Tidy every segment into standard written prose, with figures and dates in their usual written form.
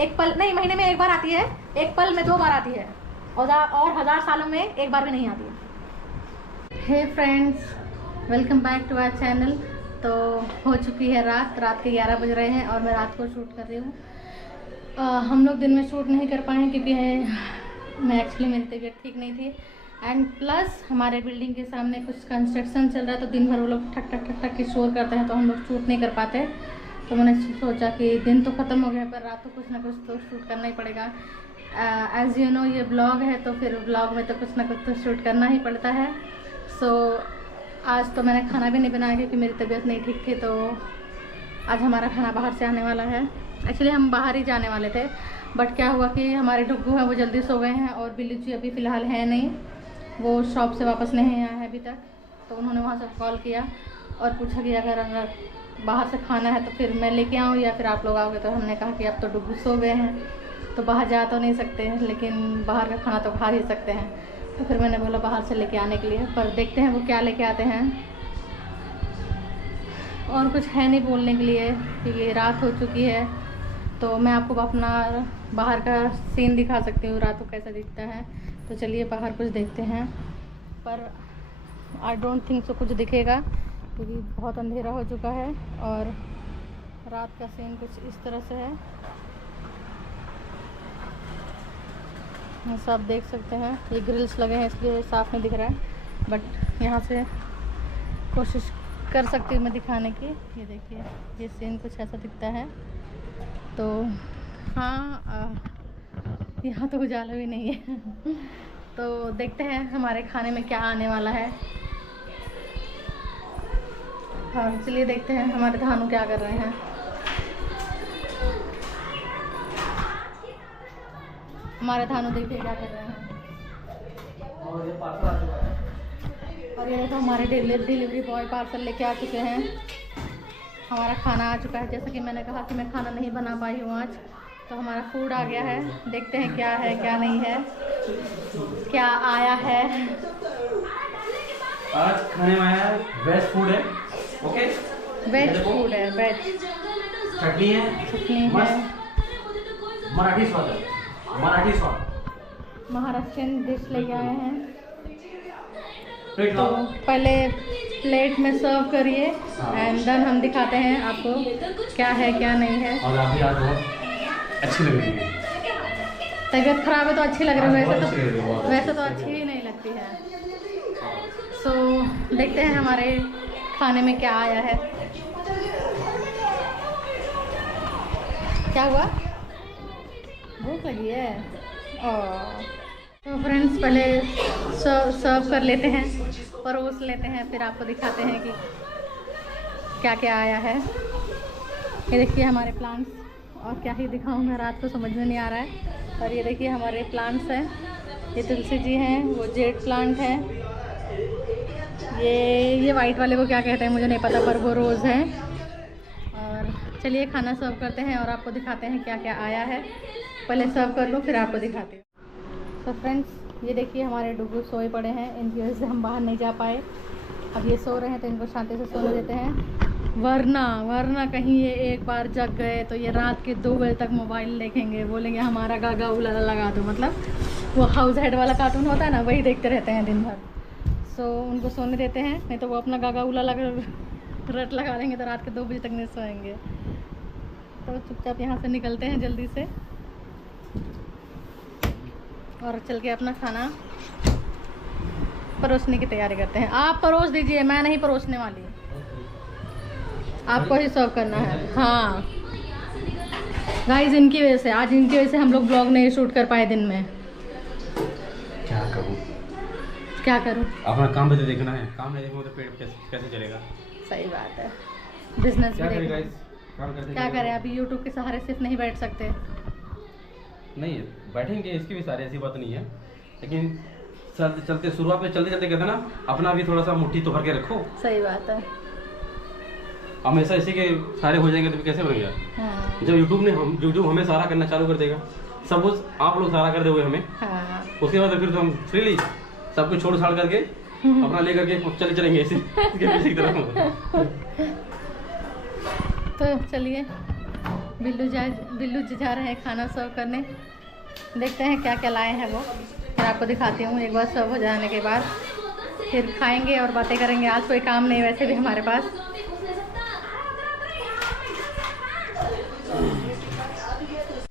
एक पल नहीं, महीने में एक बार आती है, एक पल में 2 बार आती है, और 1000 सालों में एक बार भी नहीं आती है। Hey friends, welcome back to our channel. तो हो चुकी है रात के 11 बज रहे हैं और मैं रात को शूट कर रही हूँ। हम लोग दिन में शूट नहीं कर पाए क्योंकि मैं एक्चुअली मेरी तबीयत ठीक नहीं थी, एंड प्लस हमारे बिल्डिंग के सामने कुछ कंस्ट्रक्शन चल रहा है, तो दिन भर वो लोग ठक ठक ठक ठक की शोर करते हैं, तो हम लोग शूट नहीं कर पाते। तो मैंने सोचा कि दिन तो ख़त्म हो गया पर रात को कुछ ना कुछ तो शूट करना ही पड़ेगा। एज यू नो ये ब्लॉग है, तो फिर ब्लॉग में तो कुछ ना कुछ तो शूट करना ही पड़ता है। सो आज तो मैंने खाना भी नहीं बनाया क्योंकि मेरी तबीयत नहीं ठीक थी, तो आज हमारा खाना बाहर से आने वाला है। एक्चुअली हम बाहर ही जाने वाले थे, बट क्या हुआ कि हमारे डुग्गू हैं वो जल्दी सो गए हैं और बिल्ली जी अभी फ़िलहाल है नहीं, वो शॉप से वापस नहीं आया है अभी तक। तो उन्होंने वहाँ से कॉल किया और पूछा कि अगर बाहर से खाना है तो फिर मैं लेके आऊँ या फिर आप लोग आओगे। तो हमने कहा कि अब तो डुग्गू सो गए हैं तो बाहर जा तो नहीं सकते हैं, लेकिन बाहर का खाना तो खा ही सकते हैं। तो फिर मैंने बोला बाहर से लेके आने के लिए, पर देखते हैं वो क्या लेके आते हैं। और कुछ है नहीं बोलने के लिए क्योंकि रात हो चुकी है। तो मैं आपको अपना बाहर का सीन दिखा सकती हूँ रात को कैसा दिखता है। तो चलिए बाहर कुछ देखते हैं, पर आई डोंट थिंक सो कुछ दिखेगा क्योंकि बहुत अंधेरा हो चुका है और रात का सीन कुछ इस तरह से है। सब देख सकते हैं, ये ग्रिल्स लगे हैं इसलिए साफ नहीं दिख रहा है, बट यहाँ से कोशिश कर सकती हूँ मैं दिखाने की। ये देखिए ये सीन कुछ ऐसा दिखता है। तो हाँ, यहाँ तो उजाला भी नहीं है तो देखते हैं हमारे खाने में क्या आने वाला है। हाँ चलिए देखते हैं हमारे धानु क्या कर रहे हैं। हमारे धानु देखिए क्या कर रहे हैं। और ये देखो हमारे डिलीवरी बॉय पार्सल लेके आ चुके हैं। हमारा खाना आ चुका है। जैसा कि मैंने कहा कि मैं खाना नहीं बना पाई हूँ आज, तो हमारा फूड आ गया है। देखते हैं क्या है क्या नहीं है, क्या आया है। आज खाने में आया वेज फूड है। ओके, वेज फूड है, वेज चटनी है, मराठी स्वाद है, मराठी स्वाद महाराष्ट्रियन डिश लेके आए हैं। प्लेट तो लाओ। पहले प्लेट में सर्व करिए एंड देन हम दिखाते हैं आपको क्या है क्या नहीं है। और आप भी आज बहुत अच्छी लग रही है। तबीयत खराब है तो अच्छी लग रही है, बहुत वैसे तो अच्छी ही नहीं लगती है। सो देखते हैं हमारे खाने में क्या आया है। क्या हुआ, भूख लगी है। तो फ्रेंड्स पहले सर्व कर लेते हैं, परोस लेते हैं, फिर आपको दिखाते हैं कि क्या क्या आया है। ये देखिए हमारे प्लांट्स, और क्या ही दिखाऊं मैं, रात को समझ में नहीं आ रहा है। और ये देखिए हमारे प्लांट्स हैं, ये तुलसी जी हैं, वो जेड प्लांट है, ये वाइट वाले को क्या कहते हैं मुझे नहीं पता, पर वो रोज़ है। और चलिए खाना सर्व करते हैं और आपको दिखाते हैं क्या क्या आया है। पहले सर्व कर लो फिर आपको दिखाते हैं। तो फ्रेंड्स ये देखिए हमारे डुग्गू सोए पड़े हैं, इनकी वजह से हम बाहर नहीं जा पाए। अब ये सो रहे हैं तो इनको शांति से सोने देते हैं, वरना कहीं ये एक बार जग गए तो ये रात के 2 बजे तक मोबाइल देखेंगे, बोलेंगे हमारा गागा उलाला लगा दो। मतलब वो हाउस हेड वाला कार्टून होता है ना, वही देखते रहते हैं दिन भर। सो उनको सोने देते हैं, नहीं तो वो अपना गागा उलाला रट लगा देंगे तो रात के 2 बजे तक नहीं सोएंगे। तो चुपचाप यहाँ से निकलते हैं जल्दी से और चल के अपना खाना परोसने की तैयारी करते हैं। आप परोस दीजिए, मैं नहीं परोसने वाली, आपको ही सर्व करना है। हाँ गाइस, इनकी वजह से, आज इनकी वजह से हम लोग ब्लॉग नहीं शूट कर पाए दिन में। क्या करूँ, अपना काम भी तो देखना है, काम नहीं देखोगे तो पेट कैसे चलेगा। सही बात है, बिजनेस क्या भी करें देखना। गाइस, काम करते क्या करें, अभी यूट्यूब के सहारे सिर्फ नहीं बैठ सकते। नहीं बैठेंगे, इसकी भी सारी ऐसी बात नहीं है, लेकिन चलते शुरुआत में चलते कहते ना, अपना भी थोड़ा सा मुट्ठी तो भर के रखो। सही बात है। हमेशा इसी के सारे हो जाएंगे तो कैसे बनेगा। हाँ। जब यूट्यूब हमें सारा करना चालू कर देगा, सपोज आप लोग सारा कर दोगे हमें, हाँ। उसके बाद फिर तो हम फ्रीली सब कुछ छोड़ छाड़ करके अपना लेकर के चलेंगे इसी की तरफ। तो चलिए बिल्लू जी जा रहे हैं खाना सर्व करने। देखते हैं क्या क्या लाए हैं वो, फिर आपको दिखाती हूँ। एक बार सर्व हो जाने के बाद फिर खाएंगे और बातें करेंगे। आज कोई काम नहीं वैसे भी हमारे पास।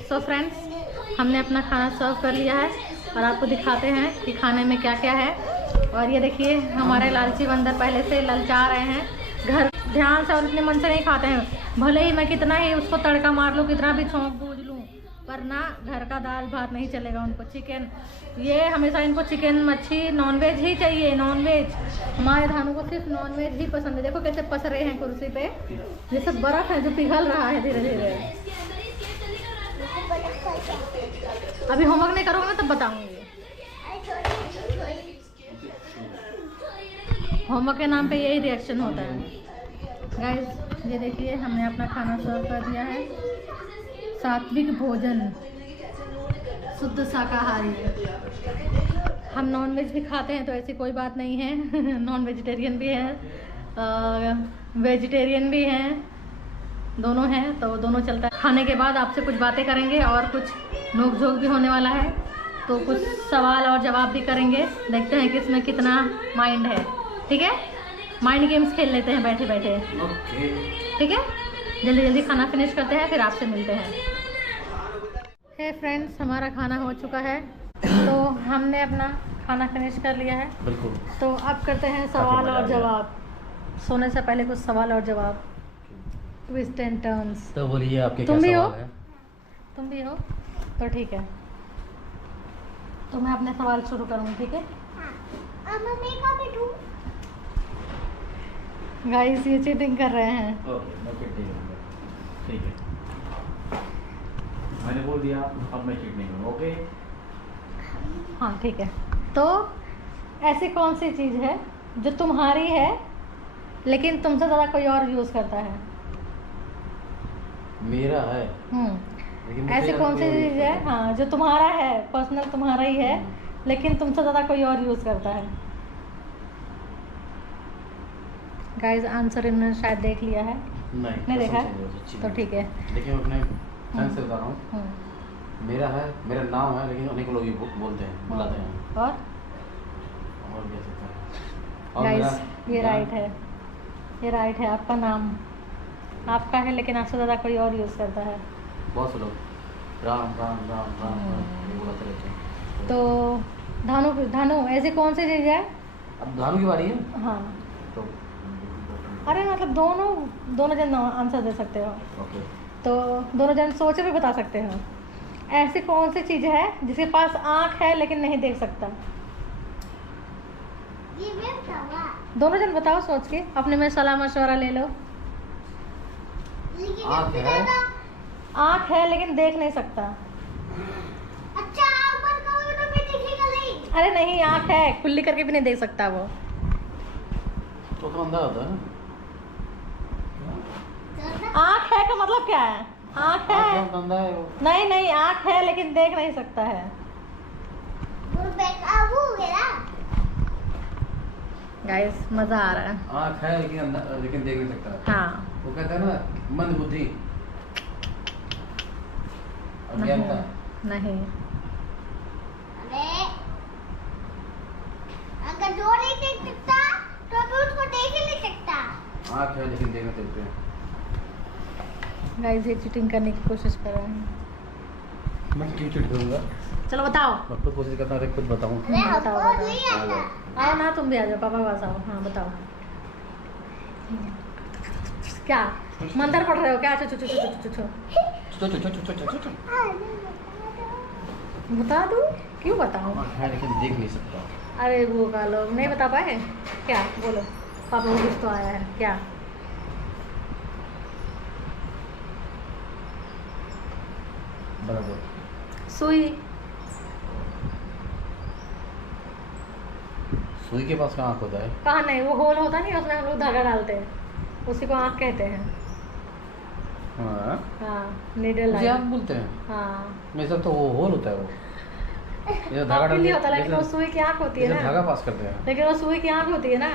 सो फ्रेंड्स, हमने अपना खाना सर्व कर लिया है और आपको दिखाते हैं कि खाने में क्या क्या है। और ये देखिए हमारे लालची बंदर पहले से ललचा रहे हैं। घर ध्यान से और इतने मन से नहीं खाते हैं। भले ही मैं कितना ही उसको तड़का मार लूँ, कितना भी छौंक बूझ लूँ, पर ना घर का दाल भात नहीं चलेगा उनको। चिकन, ये हमेशा इनको चिकन मच्छी नॉनवेज ही चाहिए, नॉनवेज। हमारे धानों को सिर्फ नॉनवेज ही पसंद है। देखो कैसे पस रहे हैं कुर्सी पे, ये सब बर्फ़ है जो पिघल रहा है धीरे धीरे। अभी होमवर्क नहीं करोगे ना तब बताऊंगी। होमवर्क के नाम पे यही रिएक्शन होता है। गाइस ये देखिए हमने अपना खाना सर्व कर दिया है। सात्विक भोजन, शुद्ध शाकाहारी। हम नॉनवेज भी खाते हैं तो ऐसी कोई बात नहीं है। नॉन वेजिटेरियन भी हैं, वेजिटेरियन भी हैं, दोनों हैं, तो दोनों चलता है। खाने के बाद आपसे कुछ बातें करेंगे और कुछ नोक झोंक भी होने वाला है, तो कुछ सवाल और जवाब भी करेंगे। देखते हैं कि इसमें कितना माइंड है। ठीक है, माइंड गेम्स खेल लेते हैं बैठे बैठे। ठीक है, जल्दी जल्दी खाना फिनिश करते हैं, फिर आपसे मिलते हैं। हे फ्रेंड्स, हमारा खाना हो चुका है, तो हमने अपना खाना फिनिश कर लिया है। बिल्कुल। तो अब करते हैं सवाल और जवाब। सोने से पहले कुछ सवाल और जवाब, ट्विस्ट एंड टर्न्स। तो बोलिए आपके तुम क्या भी हो? सवाल है? तुम भी हो तो ठीक है, तो मैं अपने सवाल शुरू करूँगी। ठीक है गाइस, ये चीटिंग कर रहे हैं। ठीक है, मैंने बोल दिया, अब मैं चीट नहीं करूँगा। ओके हाँ ठीक है। तो ऐसी कौन सी चीज़ है जो तुम्हारी है लेकिन तुमसे ज़्यादा कोई और यूज़ करता है? मेरा है लेकिन मुझे ऐसी यार कौन सी कोई और चीज़ use है, करता हाँ, जो तुम्हारा है, पर्सनल तुम्हारा ही है, लेकिन तुमसे ज़्यादा कोई और यूज़ करता है? गाइस आंसर इन्होंने शायद देख लिया है। नहीं देखा? तो ठीक है। देखिए मैं अपने फ्रेंड से बता रहा हूँ। मेरा है, मेरा नाम है, लेकिन उन्हीं को लोग ही बोलते हैं, बुलाते हैं। और क्या सकता है? और गाइस मेरा ये नाम- राइट है, ये राइट है। आपका नाम आपका है लेकिन आपसे ज़्यादा कोई और यूज़ करता है। बहुत से लोग राम राम राम राम राम ये बुलाते रहते हैं। तो धानु ऐसी कौन सी चीज़ है? अब धानु की बारी है हाँ, तो अरे मतलब दोनों जन आंसर दे सकते हो, ओके। तो दोनों जन सोच भी बता सकते हो। ऐसी कौन सी चीज़ है जिसके पास आँख है लेकिन नहीं देख सकता? दोनों जन बताओ सोच के, अपने में सलाह मशवरा ले लो। आँख है, आँख है लेकिन देख नहीं सकता। अच्छा, आप बंद करोगे तो फिर दिखेगा नहीं। अरे नहीं, आँख है, खुली करके भी नहीं देख सकता वो। तो अंधा होता है। आँख है का मतलब क्या है? आँख है, अंधा है वो। नहीं आँख है लेकिन देख नहीं सकता है। वो बेकाबू हो गया। गाइस मजा आ रहा है। आँख है लेकिन अंधा, लेकिन देख नहीं सकता। हाँ, वो कहता है ना मंद बुद्धि, अज्ञानता। नहीं अरे अगर जो नहीं देख सकता तो भी उसको देख ही नहीं सकता। आँख है लेकिन देख नहीं सकते। गाइस ये चीटिंग करने की कोशिश कर रहे हैं। मैं क्यों चीट करूँगा? चलो बताओ। मैं खुद कोशिश करता हूँ, खुद बताऊँ। अरे बताओ, हमको बताओ। नहीं आता। आओ ना, तुम भी आ जाओ, पापा पास आओ। हाँ बताओ, क्या मंत्र पढ़ रहे हो क्या? चो चो चो चो चो चो चो बता दूँ? क्यों बताऊँ? आँख है लेकिन देख नहीं सकता। अरे वो का लोग नहीं बता पाए क्या? बोलो, पापा को कुछ तो आया है क्या? बराबर। सुई। सुई के पास कहाँ आँख होता है? कहाँ नहीं, वो होल होता नहीं, उसमें हम लोग धागा डालते हैं, उसी को आँख कहते हैं। हाँ, हाँ, नीडल उसे आँख बोलते हैं। हाँ, मेरे साथ तो वो होल होता है वो। ये धागा आपके डाल लिए के- होता है, लेकिन वो जैसे- सुई की आँख होती है जैसे धागा ना। पास करते हैं। लेकिन वो सुई की आँख होती है ना।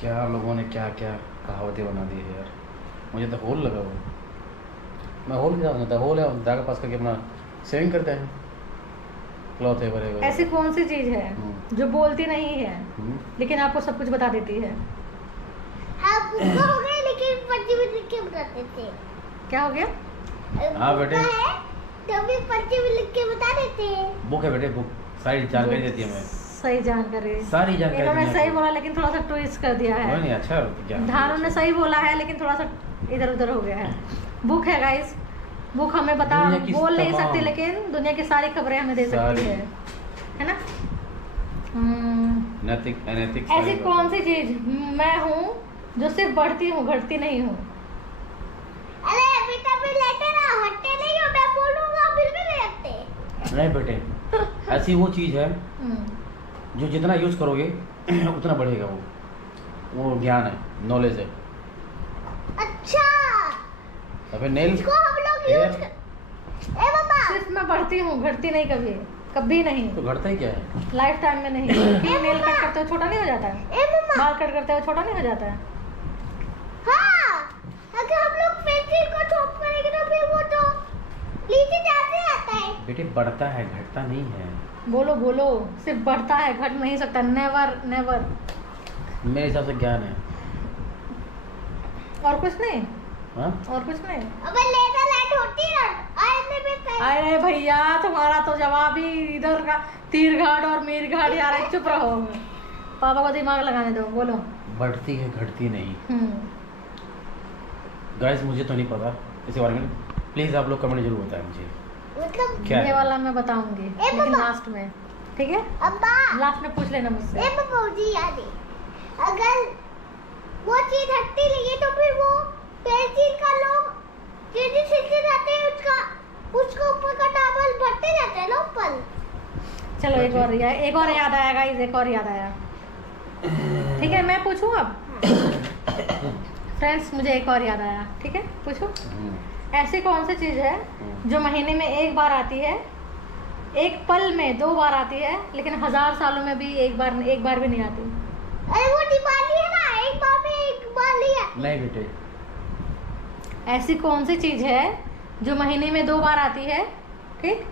क्या लोगों ने क्या क्या कहावतें बना दी है यार, मुझे तो होल लगा वो। मैं होल के साथ होता है, होल है धागा पास करके अपना सेविंग करते हैं, क्लॉथ है बड़े ऐसी कौन सी चीज है जो बोलती नहीं है लेकिन आपको सब कुछ बता देती है? हाँ बुक हो गए लेकिन पर्ची में लिख के बताते थे। क्या हो गया? हाँ बेटे। बुक है तो भी पर्ची में लिख के बता देते हैं। बुक है बेटे, बुक सारी जानकारी देती है हमें, सही जानकारी। सारी जानकारी इन्होंने दुनिया सही की। बोला लेकिन थोड़ा सा ट्विस्ट कर दिया वो है। नहीं अच्छा क्या धानु ने सही बोला है लेकिन थोड़ा सा इधर उधर हो गया है। बुक है गाइस, बुक हमें बता दुनिया की बोल नहीं तमाम- सकती लेकिन दुनिया की सारी खबरें हमें दे सकती सारी। है ना? नैतिक अनैतिक ऐसी कौन सी चीज मैं हूँ जो सिर्फ बढ़ती हूँ घटती नहीं हूँ? अरे बेटा भी लेटे ना, हटते नहीं हो, मैं बोलूंगा फिर भी नहीं हटते। नहीं बेटे, ऐसी वो चीज़ है जो जितना यूज करोगे उतना बढ़ेगा, वो ज्ञान है, नॉलेज है। अच्छा अबे नेल इसको हम लोग यूज कर... ए बाबा सिर्फ मैं बढ़ती हूँ घटती नहीं, कभी कभी नहीं, तो घटता ही क्या है? लाइफ टाइम में नहीं। क्यों नेल कट करते हो छोटा नहीं हो जाता है? ए मम्मा बाल कट करते हो छोटा नहीं हो जाता है? हाँ अगर हम लोग पेंसिल को चॉप करेंगे तो फिर वो तो नीचे जाते आता है। बेटे बढ़ता है, घटता नहीं है। बोलो बोलो, सिर्फ बढ़ता है घट नहीं सकता। Never never. मेरे हिसाब से ज्ञान है। और कुछ नहीं? हाँ और कुछ नहीं? अबे लेजर लाइट होती है आने में पे अरे भैया तुम्हारा तो जवाब ही इधर का तीर घाट और मीर घाट यार। चुप रहो, पापा को दिमाग लगाने दो। बोलो। बढ़ती है घटती नहीं। गाइस मुझे तो नहीं पता इसके बारे में, प्लीज आप लोग कमेंट जरूर बताएं मुझे मतलब क्या ये है? वाला मैं बताऊंगी लेकिन बाबा। लास्ट में, ठीक है? अब्बा लास्ट में पूछ लेना मुझसे। ए बाबा मुझे याद है, अगर वो चीज हटती नहीं है तो फिर वो पेंसिल का लोग जैसे सीखते जाते हैं उसका ऊपर का डबल बढ़ते जाते हैं ना ऊपर। चलो एक और याद आया गाइस, एक और याद आया। ठीक है मैं पूछूं अब? फ्रेंड्स मुझे एक और याद आया, ठीक है पूछो। ऐसी कौन सी चीज़ है जो महीने में एक बार आती है, एक पल में 2 बार आती है, लेकिन 1000 सालों में भी एक बार भी नहीं आती? अरे वो दिवाली है ना, एक बार में एक बार लिया। नहीं बेटे, ऐसी कौन सी चीज़ है जो महीने में 2 बार आती है, ठीक?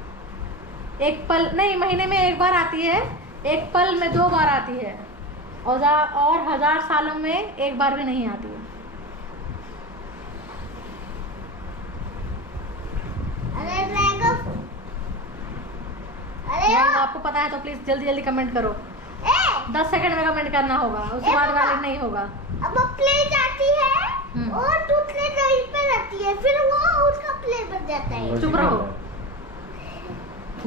एक पल नहीं, महीने में एक बार आती है, एक पल में 2 बार आती है, और 1000 सालों में एक बार भी नहीं आती है। अरे ड्रैगन, अरे अगर आपको पता है तो प्लीज जल्दी जल्दी कमेंट करो। ए 10 सेकंड में कमेंट करना होगा, उसके बाद पापा। वैलिड नहीं होगा। अब वो प्लेट आती है हम्म। और दूसरे कहीं पे रहती है, फिर वो उसका प्लेट बन जाता है। चुप रहो।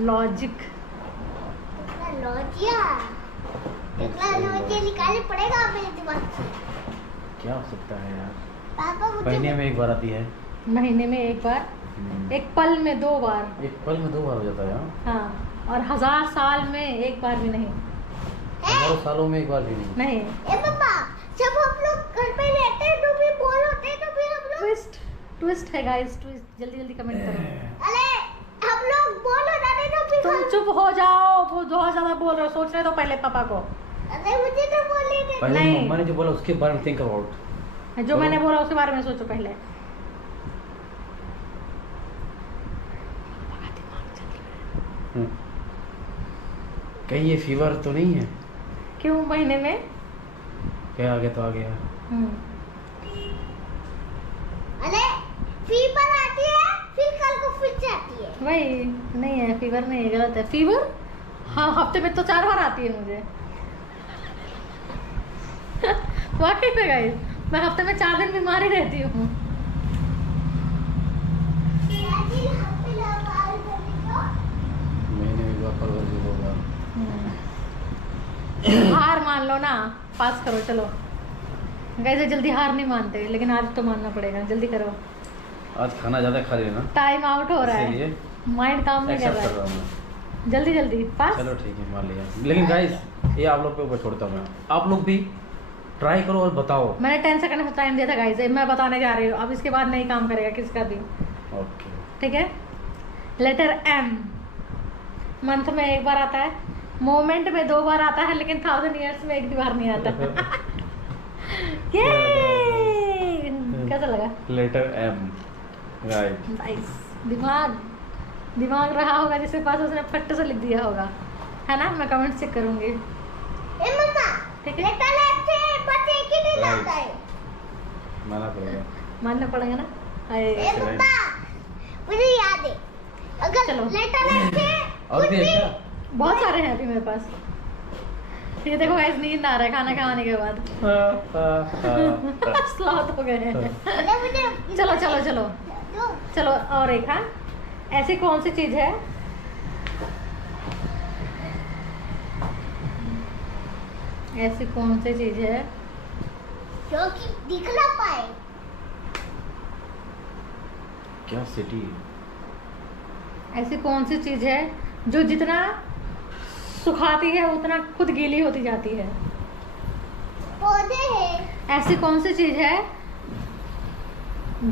लॉजिक। लॉजिया निकालने पड़ेगा मेरे दिमाग से। क्या हो सकता है यार? पापा मुझे महीने में एक बार आती है, महीने में एक बार, एक पल में 2 बार, एक पल में 2 बार हो जाता है। हाँ हाँ, और 1000 साल में एक बार भी नहीं। हजारों सालों में एक बार भी नहीं। नहीं। ए पापा, जब हम लोग घर पे रहते हैं तो भी बोर होते हैं तो भी हम लोग ट्विस्ट है गाइस, ट्विस्ट। जल्दी जल्दी कमेंट करो। अरे हम लोग बोर हो जाते हैं तो फिर तुम चुप हो जाओ, वो बहुत ज्यादा बोल रहे हो। सोचने दो पहले पापा को। अरे मुझे तो बोलने दे। पहले नहीं। मम्मा ने जो बोला उसके बारे में थिंक अबाउट। जो मैंने बोला उसके बारे में सोचो पहले। कहीं ये फीवर तो नहीं है? क्यों महीने में? क्या आ गया तो आ गया। अरे फीवर आती है फिर कल को फिर से आती है। वही नहीं है, फीवर नहीं है, गलत है। फीवर हाँ हफ्ते में तो 4 बार आती है मुझे। वाकई में गाइस, मैं हफ्ते में 4 दिन बीमार ही रहती हूँ। महीने में एक बार, पल में 2 बार। हार मान लो ना, पास करो चलो। गाइस जल्दी हार नहीं मानते, लेकिन आज तो मानना पड़ेगा। जल्दी करो, आज खाना ज्यादा खा लेना, टाइम आउट हो रहा है, इसीलिए माइंड काम नहीं कर एक्सेप्ट कर रहा रहा है। हूँ मैं। जल्दी जल्दी पास। चलो ठीक है, मान लिया। लेकिन गाइस ये आप लोग पे ऊपर छोड़ता हूँ मैं, आप लोग भी ट्राई करो और बताओ। मैंने 10 सेकंड का टाइम दिया था गाइस, मैं बताने जा रही हूँ। अब इसके बाद नहीं काम करेगा किसका भी, ओके। ठीक है? लेटर M मंथ में एक बार आता है, मोमेंट में 2 बार आता है, लेकिन 1000 ईयर्स में एक भी बार नहीं आता। ये कैसा लगा? Letter M। राइट। नाइस। दिमाग रहा होगा जिसके पास, उसने फट से लिख दिया होगा, है ना? मैं कमेंट चेक करूंगी। ए मम्मा, ठीक है, लेटर लेफ्ट से बस एक ही दिन Right. आता है। माना पड़ेगा। मानना पड़ेगा ना। अरे ए मम्मा, मुझे याद है, अगर चलो। लेटर लेफ्ट से और कुछ भी भी है क्या? बहुत सारे हैं अभी मेरे पास। ये देखो गाइस, नींद आ रहा है खाना खाने के बाद। स्लॉथ हो गए हैं। अरे मुझे चलो चलो चलो जो चलो, और एक। हाँ, ऐसी कौन सी चीज है, ऐसी कौन सी चीज है जो कि दिख ना पाए। क्या सिटी? ऐसी कौन सी चीज है जो जितना सुखाती है उतना खुद गीली होती जाती है? पौधे हैं। ऐसी कौन सी चीज है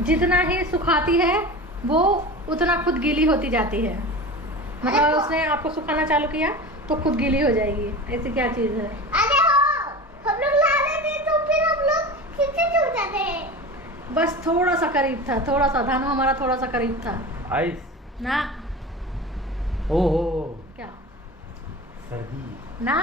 जितना ही सुखाती है वो उतना खुद गीली होती जाती है? मतलब उसने आपको सुखाना चालू किया तो खुद गीली हो जाएगी। ऐसी क्या चीज है? अरे हो, हम लोग ला लेते हैं तो फिर हम लोग किससे छूट जाते हैं। बस थोड़ा सा करीब था, थोड़ा सा। धानु हमारा थोड़ा सा करीब था आइस। ना। ओहो, क्या? सर्दी। ना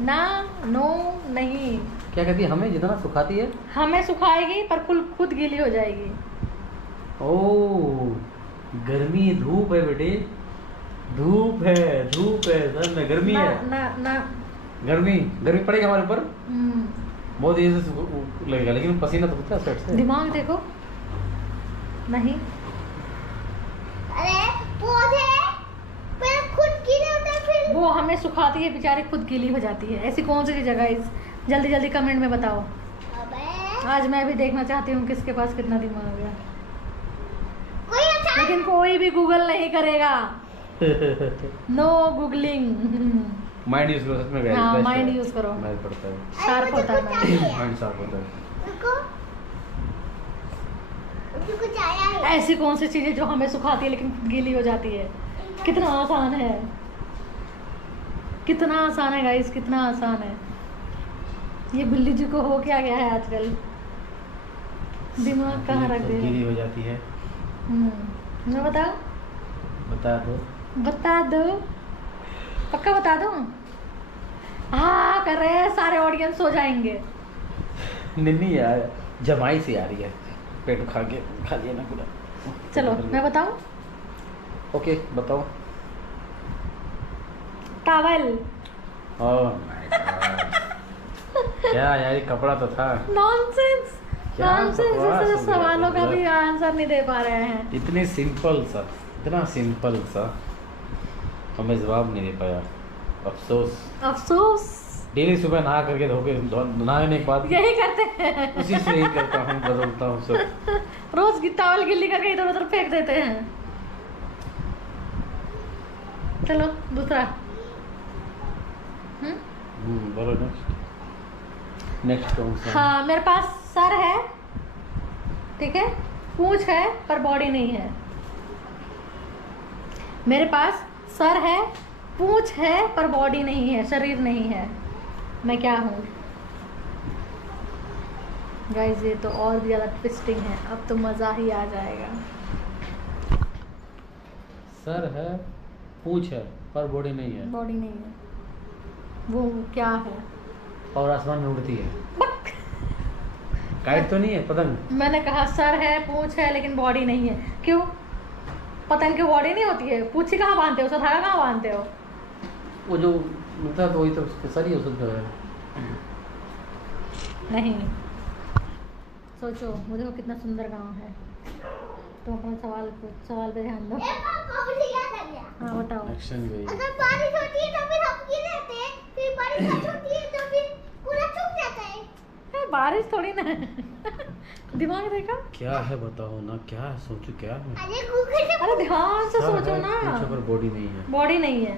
ना, नो, नहीं। क्या कहती है? हमें जितना सुखाती है हमें सुखाएगी पर खुद गीली हो जाएगी। ओ, गर्मी, धूप है बेटे, धूप है सर में गर्मी ना है। ना ना। गर्मी पड़ेगी हमारे ऊपर, हम्म, बहुत ये लगेगा, लेकिन पसीना तो होता है स्वेट से। दिमाग देखो। नहीं। अरे पौधे पर खुद गिरे होते हैं फिर। वो हमें सुखाती है, बेचारी खुद गीली हो जाती है। ऐसी कौन सी जगह है? जल्दी जल्दी कमेंट में बताओ। अबे आज मैं भी देखना चाहती हूँ किसके पास कितना दिमाग है, कोई अच्छा लेकिन कोई भी गूगल नहीं करेगा। No googling. माइंड यूज करो सच में। हाँ, best mind है। use करो। माइंड पड़ता है, शार्प होता है mind। माइंड शार्प होता है। रुको, मुझे कुछ आया है। ऐसी कौन सी चीज है जो हमें सुखाती है लेकिन खुद गीली हो जाती है? कितना आसान है, कितना आसान है गाइस, कितना आसान है। ये बिल्ली जी को हो क्या गया है आजकल, दिमाग कहाँ रख दे। गीली हो जाती है। मैं बताओ, बता दो। पक्का बता दो। हाँ कर रहे हैं, सारे ऑडियंस सो जाएंगे। नहीं यार, जमाई से आ रही है, पेट खा लिया ना पूरा। चलो मैं बताऊं। ओके बताओ। टॉवल। ओह माय गॉड, क्या यार, ये कपड़ा तो था। नॉनसेंस, क्या नॉनसेंस। बकवास हो गया, सवालों का मतलब। भी आंसर नहीं दे पा रहे हैं। इतने सिंपल सा, इतना सिंपल सा, हमें जवाब नहीं दे पाया। अफसोस। अफसोस। डेली सुबह नहा करके नहाने के बाद यही करते हैं। उसी से यही करता हूँ, बदलता हूँ सब। रोज टॉवल गिल्ली करके इधर उधर फेंक देते हैं। चलो दूसरा। बोलो नेक्स्ट कौन सा? हाँ, मेरे पास सर है, ठीक है, पूंछ है पर बॉडी नहीं है। मेरे पास सर है, पूंछ है पर बॉडी नहीं है, शरीर नहीं है। मैं क्या हूँ गाइस? ये तो और भी ज़्यादा ट्विस्टिंग है, अब तो मज़ा ही आ जाएगा। सर है, पूंछ है पर बॉडी नहीं है, बॉडी नहीं है, वो क्या है? और आसमान में उड़ती है। काइट तो नहीं है, पतंग? मैंने कहा सर है, पूंछ है, लेकिन बॉडी नहीं है। क्यों? पतंग की बॉडी नहीं होती है? पूंछ ही कहाँ बांधते हो, उसका धागा कहाँ बांधते हो? वो जो उड़ता है तो वही तो सर ही हो सकता है। नहीं। सोचो, मुझे वो कितना सुंदर गांव है। तुम अपना सवाल पे ध्यान दो। ए पापा, मुझे याद आ गया। हाँ बताओ। एक्शन गई। अगर बारिश होती है तो फिर हम गिर जाते हैं, फिर बारिश नहीं होती है तो फिर पूरा सूख जाता है। बारिश थोड़ी ना है। दिमाग देखा? क्या है बताओ ना, क्या है, सोचो क्या है। अरे गूगल से अरे ध्यान से सर सोचो है, ना। पूंछ है पर बॉडी नहीं है। बॉडी नहीं है।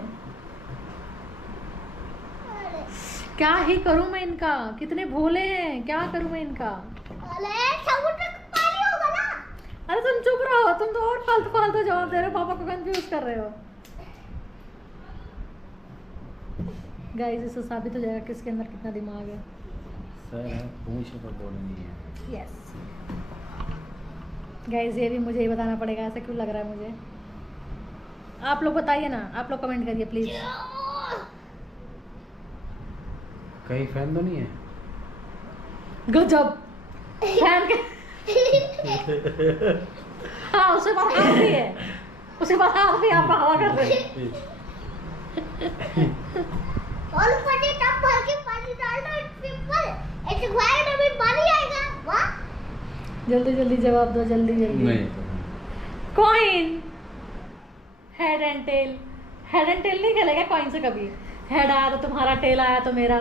अरे क्या ही करूं मैं इनका, कितने भोले हैं, क्या करूं मैं इनका। समुद्र का पानी होगा ना। अरे तुम चुप रहो, तुम तो और फालतू फालतू जवाब दे रहे हो, पापा को कंफ्यूज कर रहे हो। गाइस, इससे साबित हो जाएगा किसके अंदर कितना दिमाग है। सर है, पूंछ है पर बॉडी नहीं है। यस। गाइस ये भी मुझे ही बताना पड़ेगा, ऐसा क्यों लग रहा है मुझे। आप लोग बताइए ना, आप लोग कमेंट करिए प्लीज। कहीं फैन तो नहीं है? गजब फैन के हाँ उसके बाद हाथ भी है, उसके बाद हाथ भी आप हवा कर रहे हैं। और फटे टप भर के पानी डाल दो, इट्स सिंपल। ऐसे घुमाएगा तो भी पानी आएगा। वाह, जल्दी जल्दी जवाब दो, जल्दी जल्दी। नहीं coin, head and tail. Head and tail नहीं खेलेगा कॉइन से कभी। हेड आया तो तुम्हारा, टेल आया तो मेरा।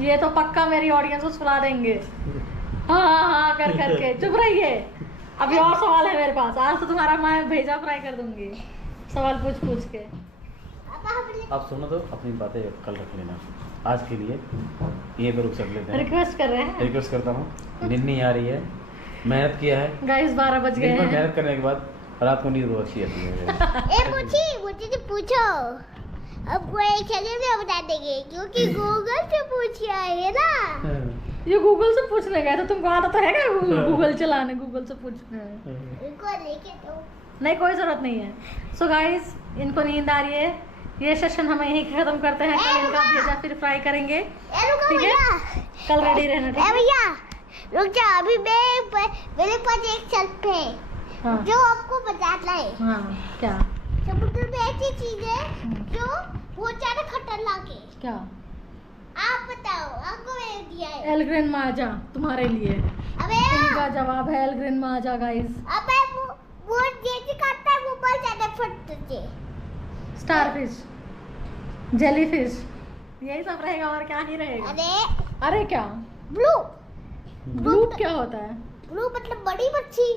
ये तो पक्का मेरी ऑडियंस को सुला देंगे हाँ हाँ हाँ कर करके। चुप रहिए, अभी और सवाल है मेरे पास। आज तो तुम्हारा मैं भेजा फ्राई कर दूंगी सवाल पूछ पूछ के। पापा हमने आप सुनो तो अपनी बातें कल रख लेना, आज के लिए ये पे रुक सकते हैं। रिक्वेस्ट कर रहे हैं रिक्वेस्ट करता हूँ, नींद नहीं आ रही है, मेहनत किया है, गाइस 12 बज गए दिन भर हैं। मेहनत करने के बाद रात को नींद बहुत अच्छी आती है। ए मुझे तो पूछो, अब कोई एक सेकंड में बता देंगे क्योंकि गूगल से पूछ है ना। ये गूगल से पूछने गए तो तुमको आता तो है क्या गूगल चलाने, गूगल से पूछने? इनको लेके तो नहीं कोई जरूरत नहीं है। सो गाइस इनको नींद आ रही है, ये सेशन हम यहीं खत्म करते हैं। कल इनका भेजा फिर फ्राई करेंगे, ए रुको ठीक है? भैया, कल रेडी रहना, ए ठीक है? भैया रुक जा, अभी मेरे पास एक शर्त है हाँ जो आपको बताना है। हाँ क्या समुद्र में ऐसी चीज है जो बहुत ज्यादा खतरनाक है। क्या? आप बताओ, आपको मैंने दिया है। एलग्रेन माजा तुम्हारे लिए। अबे इनका जवाब है एलग्रेन माजा गाइस। अबे वो जैसे करता है वो बहुत ज्यादा फटते हैं। स्टारफिश, जेलीफिश, यही सब रहेगा और क्या ही रहेगा। अरे अरे क्या ब्लू, ब्लू क्या होता है? ब्लू मतलब बड़ी मच्छी।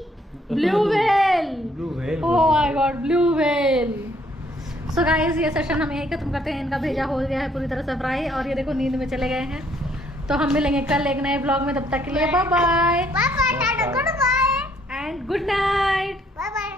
Blue whale. Blue whale. Oh my God, blue whale. So guys ये सेशन हम यही खत्म करते हैं। इनका भेजा हो गया है पूरी तरह से फ्राई और ये देखो नींद में चले गए हैं। तो हम मिलेंगे कल एक नए ब्लॉग में, तब तक के लिए bye bye bye bye, tata, goodbye and good night. Bye bye.